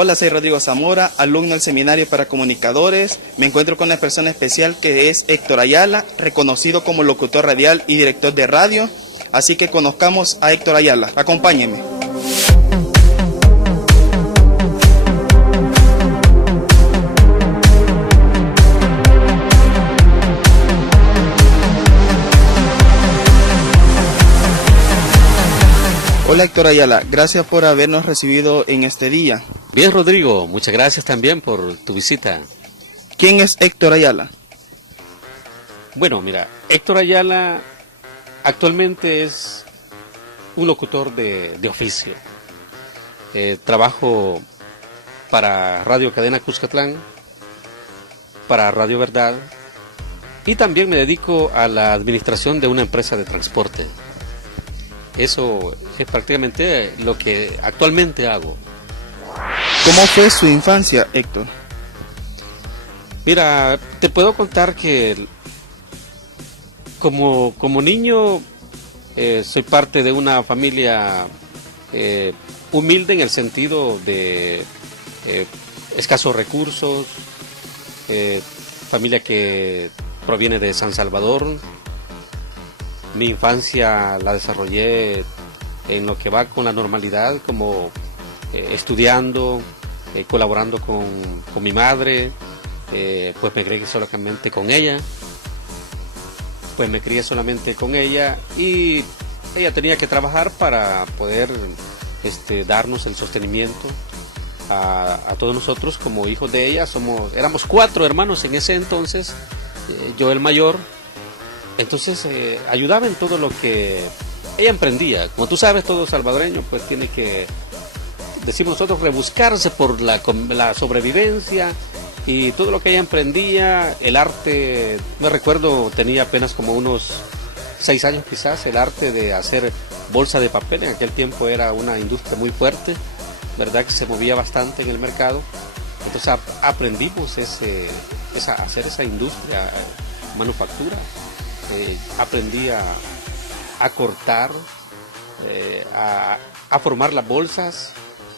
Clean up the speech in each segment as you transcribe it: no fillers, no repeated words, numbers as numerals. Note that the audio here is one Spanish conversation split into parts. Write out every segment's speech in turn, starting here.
Hola, soy Rodrigo Zamora, alumno del Seminario para Comunicadores. Me encuentro con una persona especial que es Héctor Ayala, reconocido como locutor radial y director de radio. Así que conozcamos a Héctor Ayala. Acompáñenme. Hola Héctor Ayala, gracias por habernos recibido en este día. Bien, Rodrigo, muchas gracias también por tu visita. ¿Quién es Héctor Ayala? Bueno, mira, Héctor Ayala actualmente es un locutor de oficio. Trabajo para Radio Cadena Cuscatlán, para Radio Verdad, y también me dedico a la administración de una empresa de transporte. Eso es prácticamente lo que actualmente hago. ¿Cómo fue su infancia, Héctor? Mira, te puedo contar que como niño soy parte de una familia humilde en el sentido de escasos recursos, familia que proviene de San Salvador. Mi infancia la desarrollé en lo que va con la normalidad, como estudiando, colaborando con mi madre, pues me crié solamente con ella. Y ella tenía que trabajar para poder darnos el sostenimiento a todos nosotros como hijos de ella. Éramos 4 hermanos en ese entonces, yo el mayor. Entonces ayudaba en todo lo que ella emprendía. Como tú sabes, todo salvadoreño pues tiene que, decimos nosotros, rebuscarse por la sobrevivencia, y todo lo que ella emprendía, el arte. Me recuerdo, tenía apenas como unos 6 años quizás, el arte de hacer bolsa de papel. En aquel tiempo era una industria muy fuerte, verdad, que se movía bastante en el mercado. Entonces aprendimos a hacer esa industria, manufactura. Aprendí a cortar, a formar las bolsas,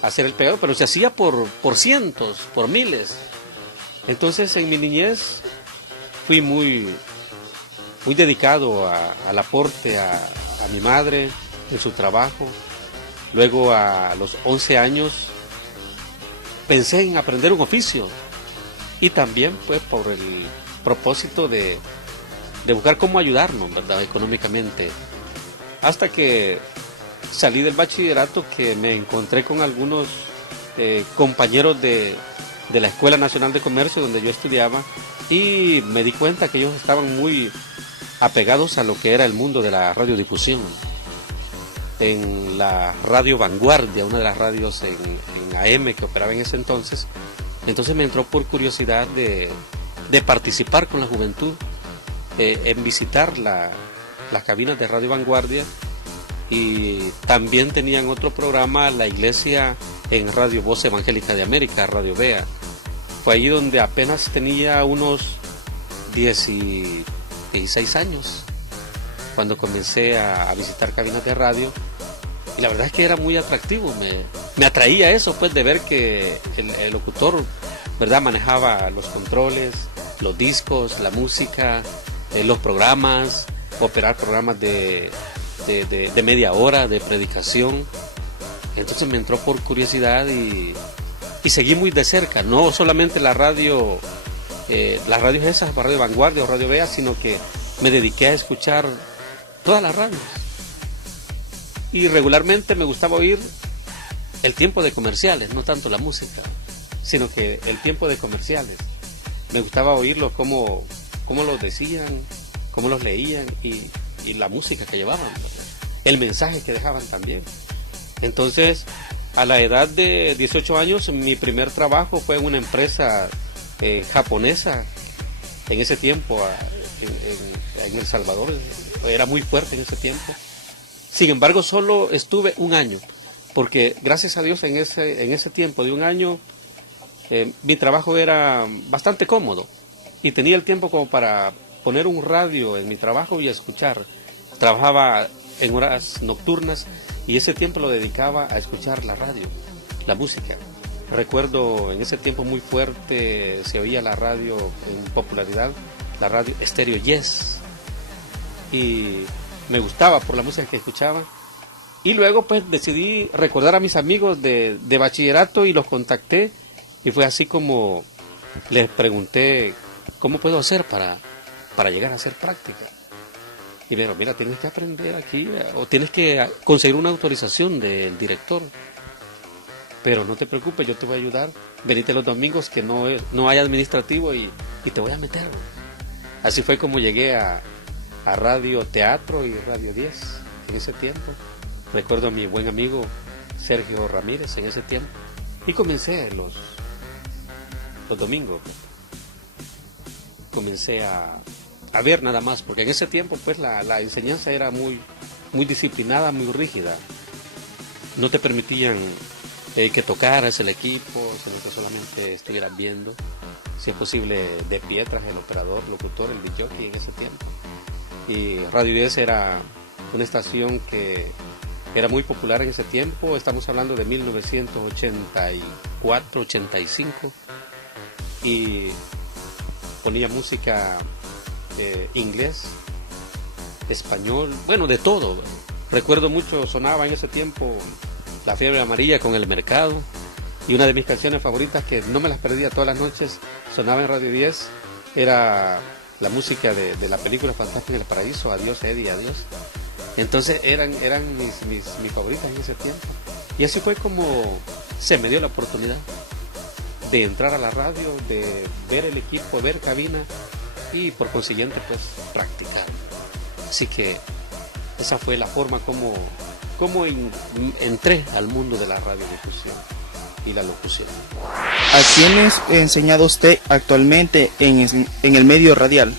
a hacer el pegado, pero se hacía por cientos, por miles. Entonces en mi niñez fui muy dedicado al aporte a mi madre en su trabajo. Luego a los 11 años pensé en aprender un oficio, y también pues por el propósito de buscar cómo ayudarnos, ¿verdad?, económicamente. Hasta que salí del bachillerato, que me encontré con algunos compañeros de la Escuela Nacional de Comercio donde yo estudiaba, y me di cuenta que ellos estaban muy apegados a lo que era el mundo de la radiodifusión. En la Radio Vanguardia, una de las radios en AM que operaba en ese entonces. Entonces me entró por curiosidad de participar con la juventud, en visitar las cabinas de Radio Vanguardia, y también tenían otro programa, la iglesia, en Radio Voz Evangélica de América, Radio Vea. Fue ahí donde apenas tenía unos 16 años, cuando comencé a visitar cabinas de radio, y la verdad es que era muy atractivo, me atraía eso, pues, de ver que el locutor, ¿verdad?, manejaba los controles, los discos, la música, los programas, operar programas de media hora de predicación. Entonces me entró por curiosidad y seguí muy de cerca, no solamente las radios esas, Radio Vanguardia o Radio Vea, sino que me dediqué a escuchar todas las radios. Y regularmente me gustaba oír el tiempo de comerciales, no tanto la música, sino que el tiempo de comerciales. Me gustaba oírlos, cómo los decían, cómo los leían, y la música que llevaban, el mensaje que dejaban también. Entonces, a la edad de 18 años, mi primer trabajo fue en una empresa japonesa. En ese tiempo, en El Salvador, era muy fuerte en ese tiempo. Sin embargo, solo estuve un año, porque gracias a Dios en ese tiempo de un año, mi trabajo era bastante cómodo, y tenía el tiempo como para poner un radio en mi trabajo y escuchar. Trabajaba en horas nocturnas, y ese tiempo lo dedicaba a escuchar la radio, la música. Recuerdo en ese tiempo muy fuerte, se oía la radio en popularidad, la radio Estéreo Yes, y me gustaba por la música que escuchaba. Y luego pues decidí recordar a mis amigos de bachillerato y los contacté, y fue así como les pregunté cómo puedo hacer para llegar a hacer práctica. Y me dijeron, mira, tienes que aprender aquí, o tienes que conseguir una autorización del director. Pero no te preocupes, yo te voy a ayudar. Venite los domingos que no hay administrativo y te voy a meter. Así fue como llegué a Radio Teatro y Radio 10 en ese tiempo. Recuerdo a mi buen amigo Sergio Ramírez en ese tiempo. Y comencé los domingos. Comencé a ver nada más, porque en ese tiempo pues la enseñanza era muy disciplinada, muy rígida. No te permitían que tocaras el equipo, sino que solamente estuvieras viendo, si es posible de pie tras el operador, locutor, el disc-jockey en ese tiempo. Y Radio 10 era una estación que era muy popular en ese tiempo, estamos hablando de 1984, 85, y ponía música inglés, español, bueno, de todo. Recuerdo mucho, sonaba en ese tiempo La Fiebre Amarilla con El Mercado, y una de mis canciones favoritas que no me las perdía todas las noches, sonaba en Radio 10, era la música de la película Fantasma en el Paraíso, Adiós Eddie, adiós. Entonces eran mis favoritas en ese tiempo, y así fue como se me dio la oportunidad de entrar a la radio, de ver el equipo, ver cabina y por consiguiente pues practicar. Así que esa fue la forma como entré al mundo de la radiodifusión y la locución. ¿A quiénes ha enseñado usted actualmente en el medio radial?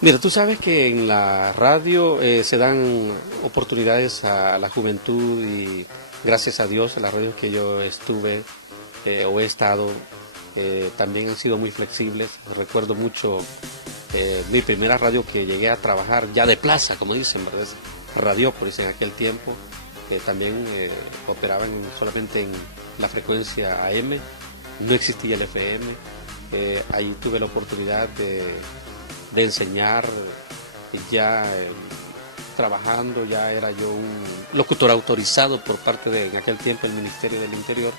Mira, tú sabes que en la radio se dan oportunidades a la juventud, y gracias a Dios las radios que yo estuve o he estado también han sido muy flexibles. Recuerdo mucho mi primera radio que llegué a trabajar ya de plaza, como dicen, ¿verdad? Es Radiópolis en aquel tiempo. También operaban solamente en la frecuencia AM, no existía el FM. Ahí tuve la oportunidad de enseñar, ya trabajando, ya era yo un locutor autorizado por parte de, en aquel tiempo, el Ministerio del Interior,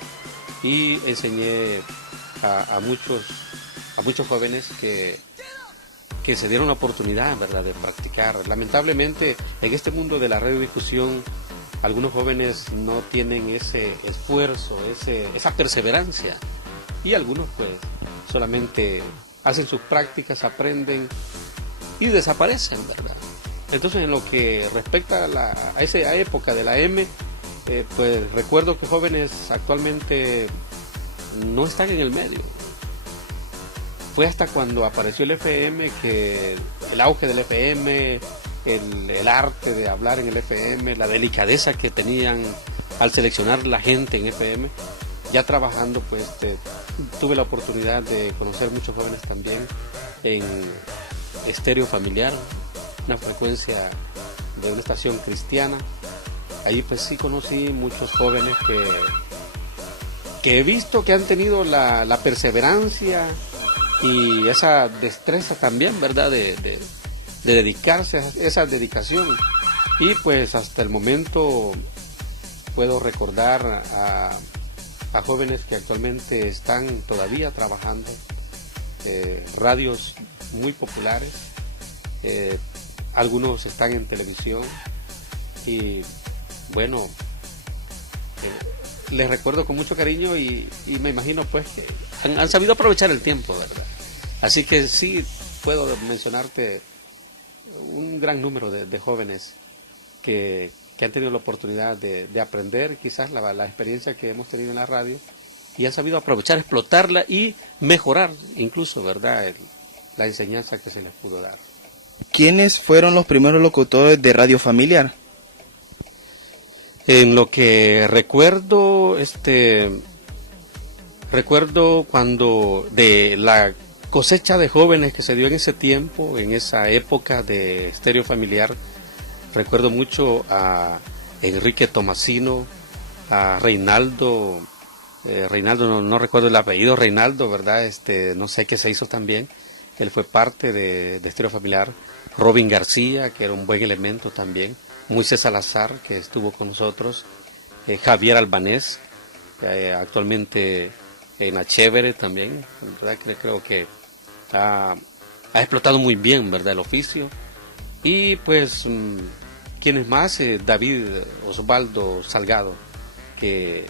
y enseñé a muchos jóvenes que se dieron la oportunidad, ¿verdad?, de practicar. Lamentablemente, en este mundo de la radiodifusión, algunos jóvenes no tienen ese esfuerzo, esa perseverancia, y algunos pues solamente hacen sus prácticas, aprenden y desaparecen, ¿verdad? Entonces, en lo que respecta a esa época de la M, pues recuerdo que jóvenes actualmente no están en el medio. Fue hasta cuando apareció el FM, que el auge del FM, el arte de hablar en el FM, la delicadeza que tenían al seleccionar la gente en FM, ya trabajando, pues tuve la oportunidad de conocer muchos jóvenes también en Estéreo Familiar, una frecuencia de una estación cristiana. Ahí pues sí conocí muchos jóvenes que he visto que han tenido la perseverancia y esa destreza también, ¿verdad?, de dedicarse a esa dedicación. Y pues hasta el momento puedo recordar a jóvenes que actualmente están todavía trabajando, radios muy populares, algunos están en televisión, y bueno, les recuerdo con mucho cariño, y me imagino pues que han sabido aprovechar el tiempo, ¿verdad? Así que sí puedo mencionarte un gran número de jóvenes que han tenido la oportunidad de aprender quizás la experiencia que hemos tenido en la radio, y han sabido aprovechar, explotarla y mejorar incluso, ¿verdad?, la enseñanza que se les pudo dar. ¿Quiénes fueron los primeros locutores de Radio Familiar? En lo que recuerdo, recuerdo cuando de la cosecha de jóvenes que se dio en ese tiempo, en esa época de Estéreo Familiar, recuerdo mucho a Enrique Tomasino, a Reinaldo Reinaldo, no recuerdo el apellido, Reinaldo, ¿verdad? No sé qué se hizo también. Él fue parte de Estéreo Familiar. Robin García, que era un buen elemento también. Moisés Salazar, que estuvo con nosotros. Javier Albanés, actualmente en la Chévere también, ¿verdad? Creo que ha explotado muy bien, ¿verdad?, el oficio. Y pues, ¿quiénes más? David Osvaldo Salgado, que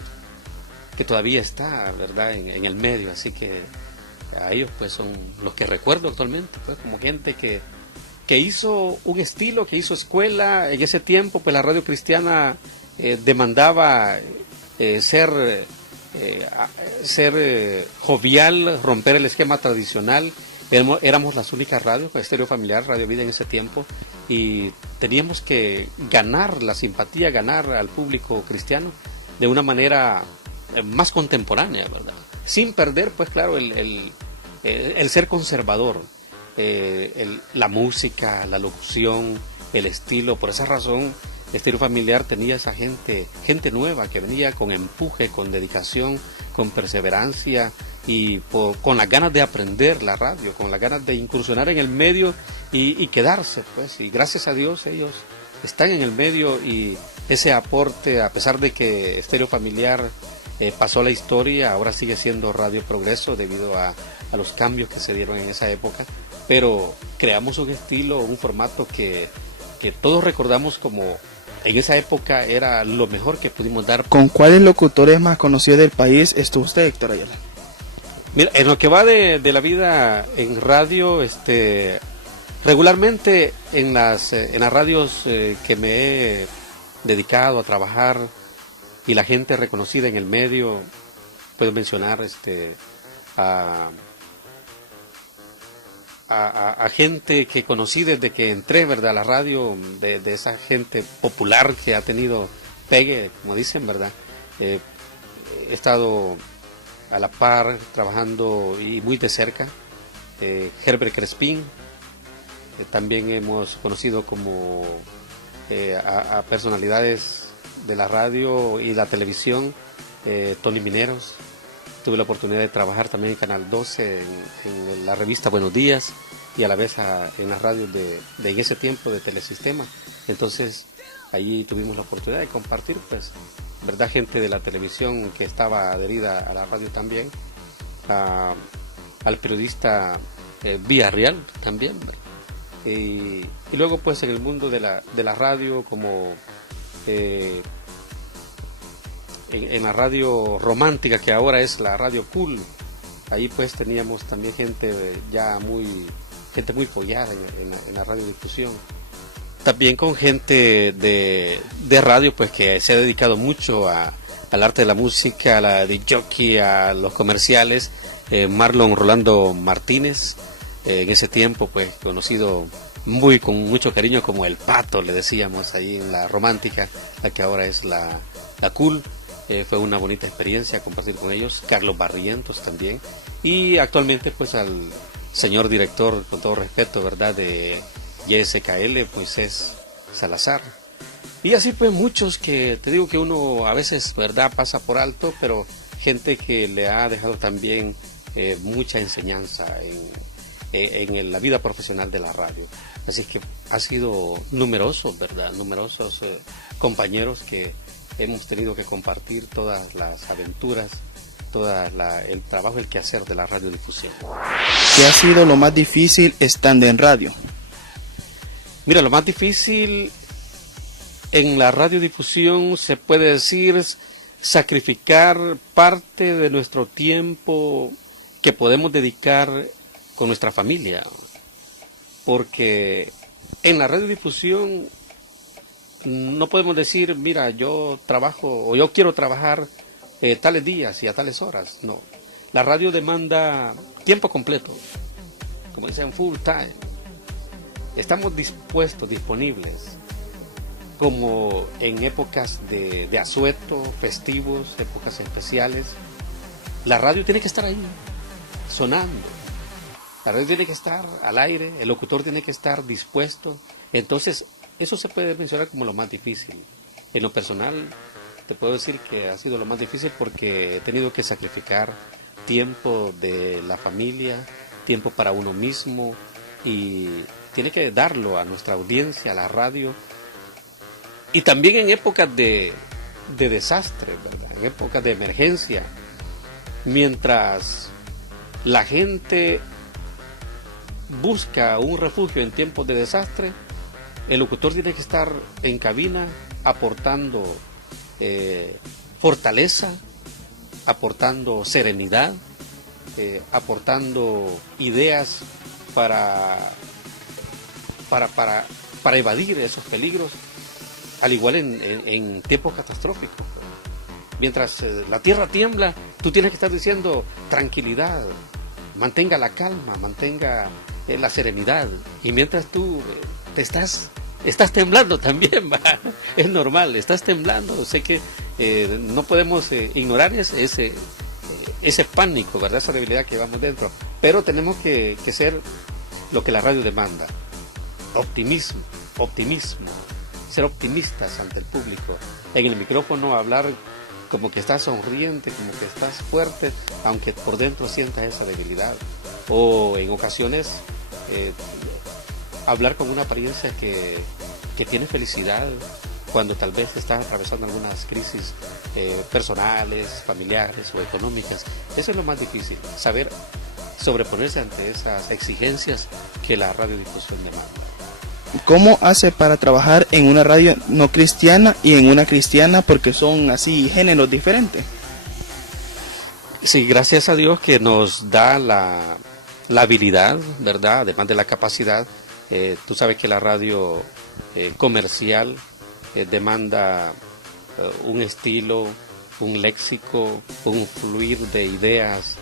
todavía está, ¿verdad?, en el medio, así que a ellos pues son los que recuerdo actualmente, pues como gente que hizo un estilo, que hizo escuela. En ese tiempo pues la radio cristiana demandaba ser jovial, romper el esquema tradicional. Éramos las únicas radios, Estéreo Familiar, Radio Vida en ese tiempo, y teníamos que ganar la simpatía, ganar al público cristiano de una manera más contemporánea, ¿verdad? Sin perder, pues claro, el ser conservador, la música, la locución, el estilo. Por esa razón, Estéreo Familiar tenía esa gente nueva que venía con empuje, con dedicación, con perseverancia y con las ganas de aprender la radio, con las ganas de incursionar en el medio y quedarse, pues. Y gracias a Dios ellos están en el medio, y ese aporte, a pesar de que Estéreo Familiar pasó a la historia, ahora sigue siendo Radio Progreso debido a los cambios que se dieron en esa época, pero creamos un estilo, un formato que todos recordamos como en esa época era lo mejor que pudimos dar. ¿Con cuáles locutores más conocidos del país estuvo usted, Héctor Ayala? Mira, en lo que va de la vida en radio, regularmente en las radios que me he dedicado a trabajar, y la gente reconocida en el medio, puedo mencionar a gente que conocí desde que entré, ¿verdad?, a la radio, de esa gente popular que ha tenido pegue, como dicen, ¿verdad? He estado a la par, trabajando y muy de cerca. Herbert Crespín, también hemos conocido como a personalidades de la radio y la televisión, Tony Mineros. Tuve la oportunidad de trabajar también en Canal 12, en la revista Buenos Días, y a la vez en las radios de en ese tiempo de Telesistema. Entonces, allí tuvimos la oportunidad de compartir, pues, ¿verdad?, gente de la televisión que estaba adherida a la radio también, al periodista Villarreal también, ¿verdad? Y luego, pues, en el mundo de la radio, como en la radio romántica, que ahora es la Radio Cool, ahí pues teníamos también gente muy follada en la radiodifusión. También con gente de radio, pues, que se ha dedicado mucho al arte de la música, a la de jockey, a los comerciales. Marlon Rolando Martínez, en ese tiempo pues conocido con mucho cariño como el Pato, le decíamos ahí en la romántica, la que ahora es la Cool. Fue una bonita experiencia compartir con ellos. Carlos Barrientos también, y actualmente pues al señor director, con todo respeto, ¿verdad?, de YSKL, Moisés Salazar. Y así pues muchos que te digo que uno a veces, ¿verdad?, pasa por alto, pero gente que le ha dejado también mucha enseñanza en la vida profesional de la radio. Así que ha sido numerosos, ¿verdad?, numerosos compañeros que hemos tenido que compartir todas las aventuras, el trabajo, el quehacer de la radiodifusión. ¿Qué ha sido lo más difícil estando en radio? Mira, lo más difícil en la radiodifusión, se puede decir, sacrificar parte de nuestro tiempo que podemos dedicar con nuestra familia, porque en la radiodifusión no podemos decir, mira, yo trabajo o yo quiero trabajar tales días y a tales horas. No, la radio demanda tiempo completo, como dicen, full time. Estamos dispuestos, disponibles, como en épocas de asueto, festivos, épocas especiales. La radio tiene que estar ahí, sonando. La radio tiene que estar al aire, el locutor tiene que estar dispuesto. Entonces, eso se puede mencionar como lo más difícil. En lo personal, te puedo decir que ha sido lo más difícil porque he tenido que sacrificar tiempo de la familia, tiempo para uno mismo, y tiene que darlo a nuestra audiencia, a la radio, y también en épocas de desastre, ¿verdad? En épocas de emergencia, mientras la gente busca un refugio en tiempos de desastre, el locutor tiene que estar en cabina aportando fortaleza, aportando serenidad, aportando ideas para evadir esos peligros, al igual en tiempos catastróficos. Mientras la tierra tiembla, tú tienes que estar diciendo tranquilidad, mantenga la calma, mantenga la serenidad. Y mientras tú estás temblando también, ¿va? Es normal, estás temblando. Sé que no podemos ignorar ese pánico, ¿verdad? Esa debilidad que llevamos dentro. Pero tenemos que ser lo que la radio demanda: optimismo, ser optimistas ante el público. En el micrófono hablar como que estás sonriente, como que estás fuerte, aunque por dentro sientas esa debilidad. O en ocasiones hablar con una apariencia que tiene felicidad, cuando tal vez estás atravesando algunas crisis personales, familiares o económicas. Eso es lo más difícil, saber sobreponerse ante esas exigencias que la radiodifusión demanda. ¿Cómo hace para trabajar en una radio no cristiana y en una cristiana, porque son así géneros diferentes? Sí, gracias a Dios que nos da la habilidad, ¿verdad? Además de la capacidad. Tú sabes que la radio comercial demanda un estilo, un léxico, un fluir de ideas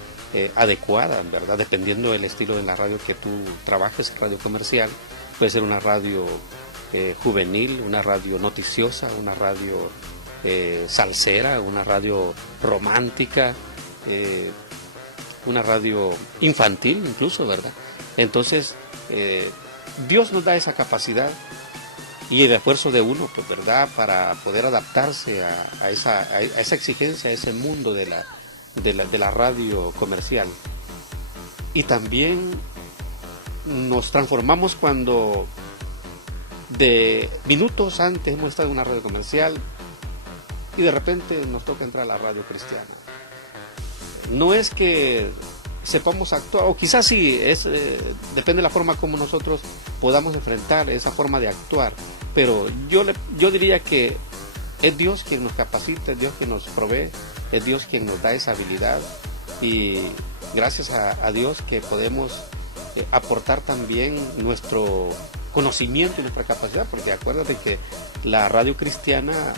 adecuadas, ¿verdad? Dependiendo del estilo de la radio que tú trabajes, radio comercial. Puede ser una radio juvenil, una radio noticiosa, una radio salsera, una radio romántica, una radio infantil incluso, ¿verdad? Entonces, Dios nos da esa capacidad y el esfuerzo de uno, pues, ¿verdad?, para poder adaptarse a esa exigencia, a ese mundo de la radio comercial. Y también nos transformamos cuando de minutos antes hemos estado en una radio comercial y de repente nos toca entrar a la radio cristiana. No es que sepamos actuar, o quizás sí, depende de la forma como nosotros podamos enfrentar esa forma de actuar, pero yo diría que es Dios quien nos capacita, es Dios quien nos provee, es Dios quien nos da esa habilidad, y gracias a Dios que podemos aportar también nuestro conocimiento y nuestra capacidad, porque acuérdate que la radio cristiana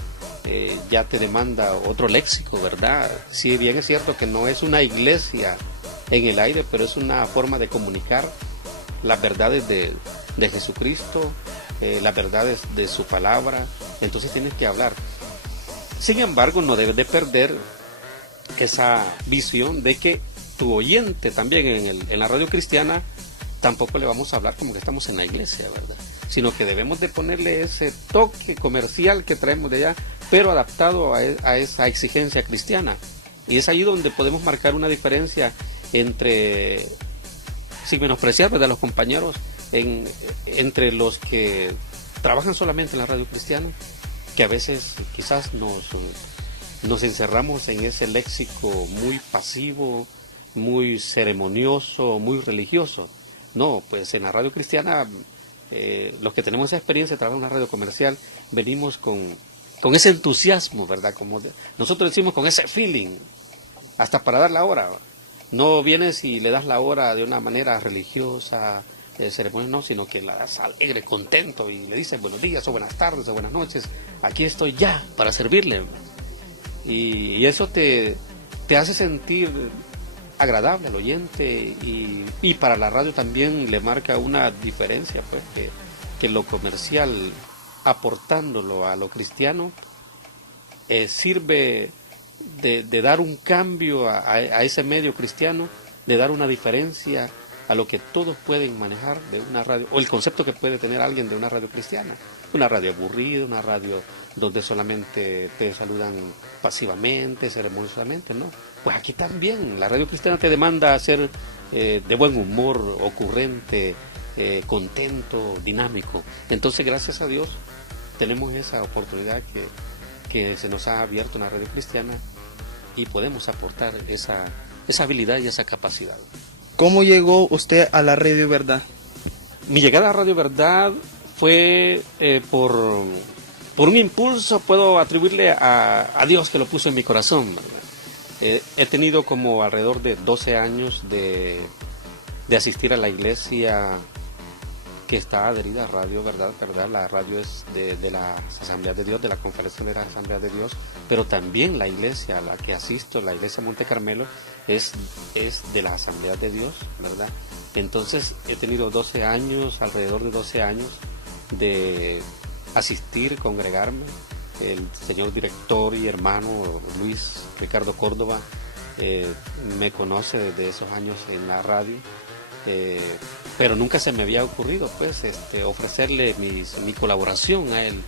ya te demanda otro léxico, ¿verdad? Si bien es cierto que no es una iglesia en el aire, pero es una forma de comunicar las verdades de Jesucristo, las verdades de su palabra, entonces tienes que hablar. Sin embargo, no debes de perder esa visión de que tu oyente también en la radio cristiana tampoco le vamos a hablar como que estamos en la iglesia, ¿verdad? Sino que debemos de ponerle ese toque comercial que traemos de allá, pero adaptado a esa exigencia cristiana. Y es ahí donde podemos marcar una diferencia entre, sin menospreciar, ¿verdad?, los compañeros, entre los que trabajan solamente en la radio cristiana, que a veces quizás nos encerramos en ese léxico muy pasivo, muy ceremonioso, muy religioso. No, pues en la radio cristiana, los que tenemos esa experiencia de trabajar en una radio comercial, venimos con ese entusiasmo, ¿verdad? Como nosotros decimos, con ese feeling, hasta para dar la hora. No vienes y le das la hora de una manera religiosa, ceremoniosa, no, sino que la das alegre, contento, y le dices buenos días o buenas tardes o buenas noches, aquí estoy ya para servirle. Y eso te hace sentir agradable al oyente, y para la radio también le marca una diferencia, pues, que lo comercial, aportándolo a lo cristiano, sirve de dar un cambio a ese medio cristiano, de dar una diferencia a lo que todos pueden manejar de una radio, o el concepto que puede tener alguien de una radio cristiana. Una radio aburrida, una radio donde solamente te saludan pasivamente, ceremoniosamente, ¿no? Pues aquí también, la radio cristiana te demanda ser de buen humor, ocurrente, contento, dinámico. Entonces, gracias a Dios, tenemos esa oportunidad que se nos ha abierto en la radio cristiana y podemos aportar esa habilidad y esa capacidad. ¿Cómo llegó usted a la Radio Verdad? Mi llegada a Radio Verdad fue por un impulso, puedo atribuirle a Dios que lo puso en mi corazón. He tenido como alrededor de 12 años de asistir a la iglesia que está adherida a Radio Verdad, ¿verdad? La radio es de las Asambleas de Dios, de la Conferencia de las Asambleas de Dios, pero también la iglesia a la que asisto, la iglesia Monte Carmelo, es de las Asambleas de Dios, ¿verdad? Entonces he tenido 12 años, alrededor de 12 años, de asistir, congregarme. El señor director y hermano Luis Ricardo Córdoba me conoce desde esos años en la radio, pero nunca se me había ocurrido pues ofrecerle mi colaboración a él.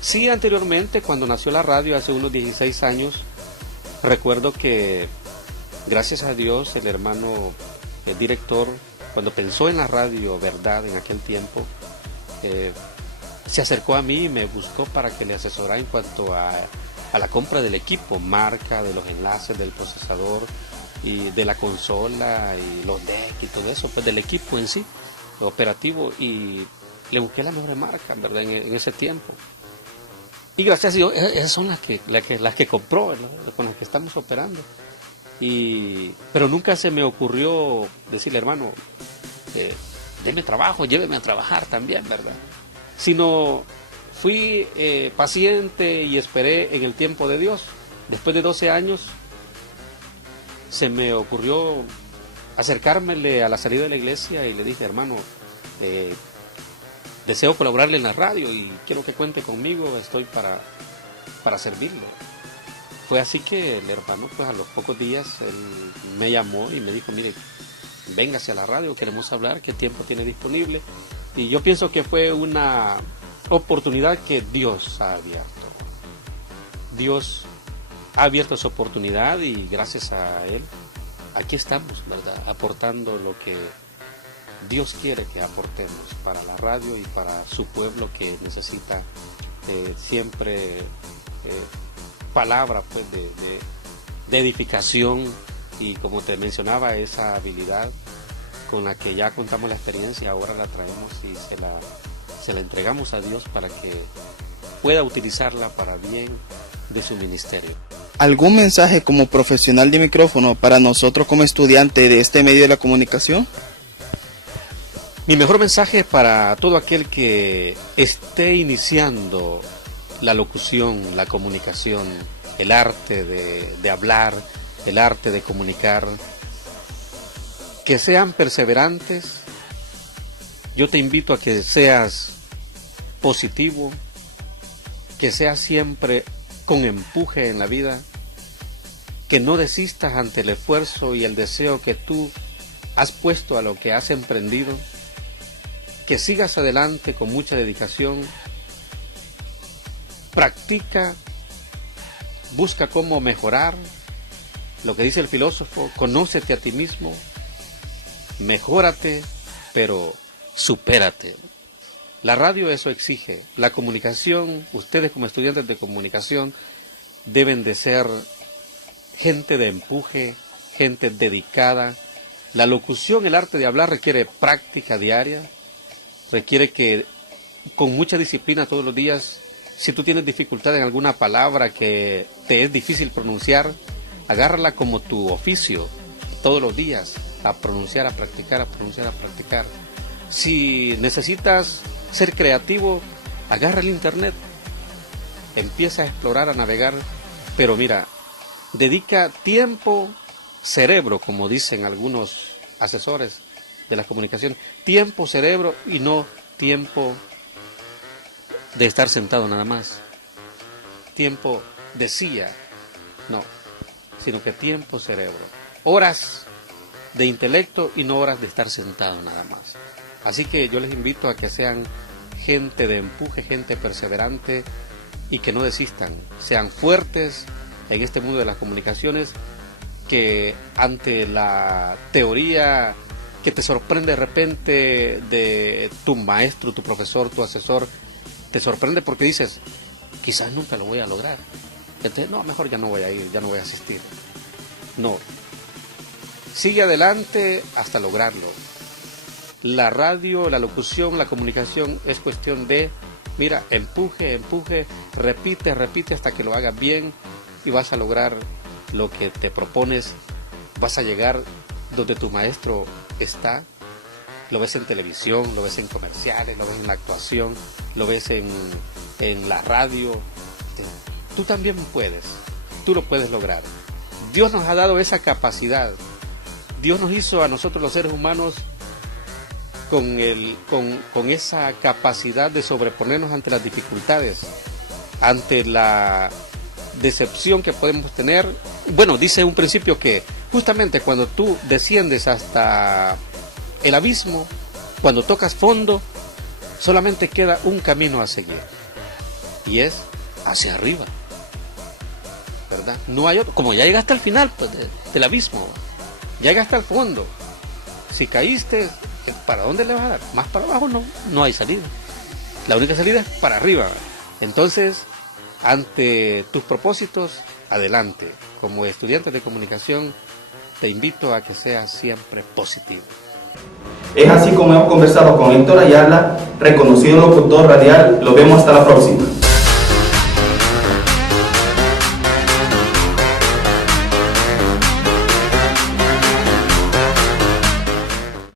Sí, anteriormente, cuando nació la radio hace unos 16 años, recuerdo que gracias a Dios el hermano el director, cuando pensó en la radio Verdad en aquel tiempo, se acercó a mí y me buscó para que le asesorara en cuanto a la compra del equipo, marca, de los enlaces, del procesador y de la consola y los decks y todo eso, pues del equipo en sí, operativo, y le busqué la mejor marca, ¿verdad? En ese tiempo. Y gracias a Dios, esas son las que compró, ¿verdad? Con las que estamos operando. Pero nunca se me ocurrió decirle, hermano, deme trabajo, lléveme a trabajar también, ¿verdad? Sino fui paciente y esperé en el tiempo de Dios. Después de 12 años se me ocurrió acercármele a la salida de la iglesia y le dije, hermano, deseo colaborarle en la radio y quiero que cuente conmigo, estoy para servirlo. Fue así que el hermano, pues a los pocos días, él me llamó y me dijo, mire, véngase a la radio, queremos hablar, ¿qué tiempo tiene disponible? Y yo pienso que fue una oportunidad que Dios ha abierto. Dios ha abierto esa oportunidad y gracias a Él, aquí estamos, ¿verdad? Aportando lo que Dios quiere que aportemos para la radio y para su pueblo que necesita siempre palabra pues de edificación, y como te mencionaba, esa habilidad con la que ya contamos la experiencia, ahora la traemos y se la entregamos a Dios para que pueda utilizarla para bien de su ministerio. ¿Algún mensaje como profesional de micrófono para nosotros como estudiantes de este medio de la comunicación? Mi mejor mensaje para todo aquel que esté iniciando la locución, la comunicación, el arte de hablar, el arte de comunicar, que sean perseverantes. Yo te invito a que seas positivo, que seas siempre con empuje en la vida, que no desistas ante el esfuerzo y el deseo que tú has puesto a lo que has emprendido, que sigas adelante con mucha dedicación, practica, busca cómo mejorar, lo que dice el filósofo, conócete a ti mismo, mejórate, pero supérate. La radio eso exige, la comunicación, ustedes como estudiantes de comunicación deben de ser gente de empuje, gente dedicada. La locución, el arte de hablar requiere práctica diaria, requiere que con mucha disciplina todos los días, si tú tienes dificultad en alguna palabra que te es difícil pronunciar, agárrala como tu oficio todos los días, a pronunciar, a practicar, a pronunciar, a practicar. Si necesitas ser creativo, agarra el internet, empieza a explorar, a navegar, pero mira, dedica tiempo, cerebro, como dicen algunos asesores de la comunicación, tiempo, cerebro y no tiempo de estar sentado nada más, tiempo de silla, no, sino que tiempo, cerebro, horas de intelecto y no horas de estar sentado nada más. Así que yo les invito a que sean gente de empuje, gente perseverante y que no desistan, sean fuertes en este mundo de las comunicaciones, que ante la teoría que te sorprende de repente de tu maestro, tu profesor, tu asesor, te sorprende porque dices, quizás nunca lo voy a lograr. Entonces, no, mejor ya no voy a ir, ya no voy a asistir. No. Sigue adelante hasta lograrlo. La radio, la locución, la comunicación es cuestión de, mira, empuje, empuje, repite, repite hasta que lo hagas bien y vas a lograr lo que te propones. Vas a llegar donde tu maestro está. Lo ves en televisión, lo ves en comerciales, lo ves en la actuación, lo ves en la radio. Tú también puedes, tú lo puedes lograr. Dios nos ha dado esa capacidad. Dios nos hizo a nosotros los seres humanos con esa capacidad de sobreponernos ante las dificultades, ante la decepción que podemos tener. Bueno, dice un principio que justamente cuando tú desciendes hasta el abismo, cuando tocas fondo, solamente queda un camino a seguir, y es hacia arriba, ¿verdad? No hay otro. Como ya llegaste al final pues, del abismo, ya llegaste al fondo. Si caíste, ¿para dónde le vas a dar? Más para abajo no hay salida. La única salida es para arriba. Entonces, ante tus propósitos, adelante. Como estudiante de comunicación, te invito a que seas siempre positivo. Es así como hemos conversado con Héctor Ayala, reconocido locutor radial. Los vemos hasta la próxima.